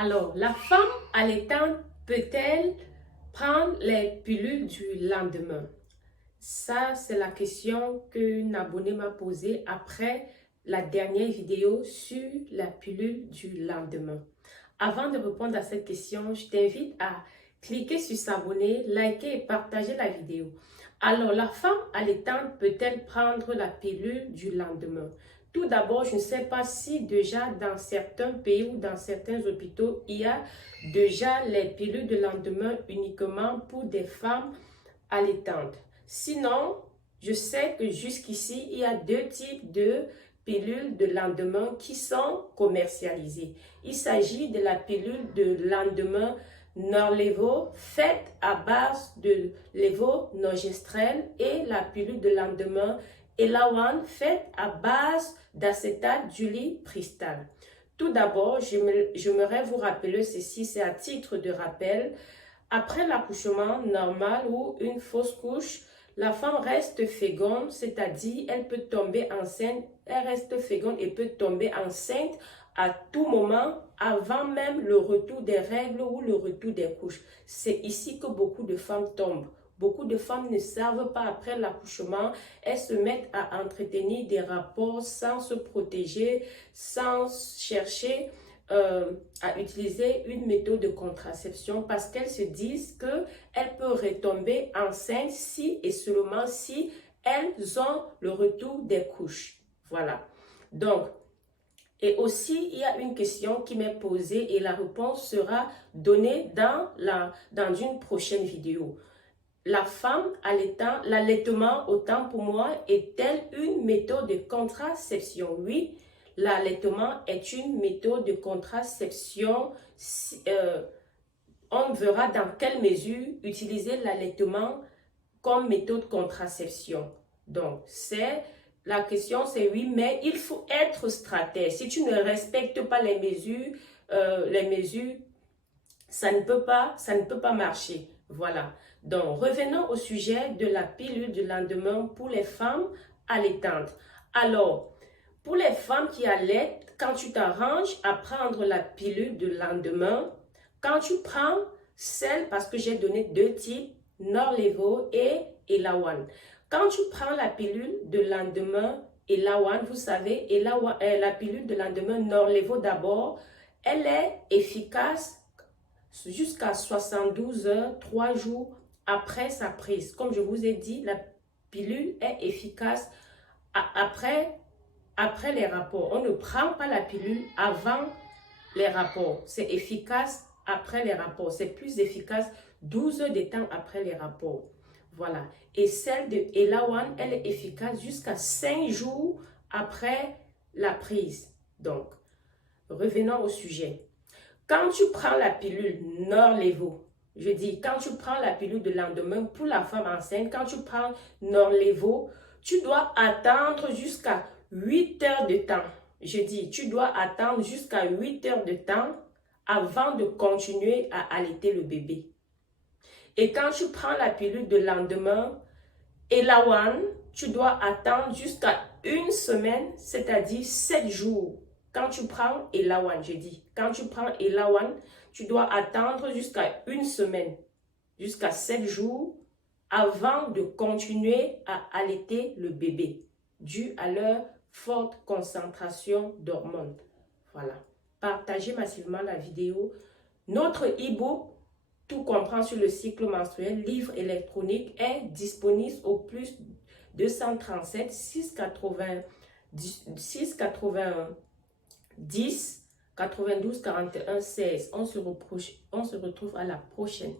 Alors, la femme allaitante peut-elle prendre les pilules du lendemain? Ça, c'est la question qu'une abonnée m'a posée après la dernière vidéo sur la pilule du lendemain. Avant de répondre à cette question, je t'invite à cliquer sur s'abonner, liker et partager la vidéo. Alors, la femme allaitante peut-elle prendre la pilule du lendemain? Tout d'abord, je ne sais pas si déjà dans certains pays ou dans certains hôpitaux, il y a déjà les pilules de lendemain uniquement pour des femmes allaitantes. Sinon, je sais que jusqu'ici, il y a deux types de pilules de lendemain qui sont commercialisées. Il s'agit de la pilule de lendemain Norlevo faite à base de lévonorgestrel et la pilule de lendemain Elawan faite à base d'acétate d'ulipristal. Tout d'abord, j'aimerais vous rappeler ceci, c'est à titre de rappel. Après l'accouchement normal ou une fausse couche, la femme reste féconde, c'est-à-dire elle peut tomber enceinte, elle reste féconde et peut tomber enceinte à tout moment avant même le retour des règles ou le retour des couches. C'est ici que beaucoup de femmes tombent. Beaucoup de femmes ne savent pas après l'accouchement, elles se mettent à entretenir des rapports sans se protéger, sans chercher à utiliser une méthode de contraception parce qu'elles se disent qu'elles peuvent retomber enceintes si et seulement si elles ont le retour des couches. Voilà. Donc, et aussi, il y a une question qui m'est posée et la réponse sera donnée dans une prochaine vidéo. La femme allaitant, l'allaitement, autant pour moi, est-elle une méthode de contraception? Oui, l'allaitement est une méthode de contraception. On verra dans quelle mesure utiliser l'allaitement comme méthode de contraception. Donc, la question c'est oui, mais il faut être stratège. Si tu ne respectes pas les mesures, ça ne peut pas marcher. Voilà. Donc, revenons au sujet de la pilule du lendemain pour les femmes allaitantes. Alors, pour les femmes qui allaitent, quand tu t'arranges à prendre la pilule du lendemain, quand tu prends celle, parce que j'ai donné deux types, Norlevo et Elawan. Quand tu prends la pilule de lendemain Elawan, vous savez, la pilule de lendemain Norlevo d'abord, elle est efficace jusqu'à 72 heures, 3 jours après sa prise. Comme je vous ai dit, la pilule est efficace après les rapports. On ne prend pas la pilule avant les rapports. C'est efficace après les rapports. C'est plus efficace 12 heures de temps après les rapports. Voilà. Et celle de Elawan, elle est efficace jusqu'à 5 jours après la prise. Donc, revenons au sujet. Quand tu prends la pilule Norlevo, je dis, quand tu prends la pilule de lendemain pour la femme enceinte, quand tu prends Norlevo, tu dois attendre jusqu'à 8 heures de temps. Je dis, tu dois attendre jusqu'à 8 heures de temps avant de continuer à allaiter le bébé. Et quand tu prends la pilule de lendemain, Elawan, tu dois attendre jusqu'à une semaine, c'est-à-dire 7 jours. Quand tu prends Elawan, je dis, quand tu prends Elawan, tu dois attendre jusqu'à une semaine, jusqu'à 7 jours avant de continuer à allaiter le bébé, dû à leur forte concentration d'hormones. Voilà. Partagez massivement la vidéo. Notre e-book, Tout comprendre sur le cycle menstruel, livre électronique, est disponible au plus 237 680 10 92 41 16. On se retrouve à la prochaine.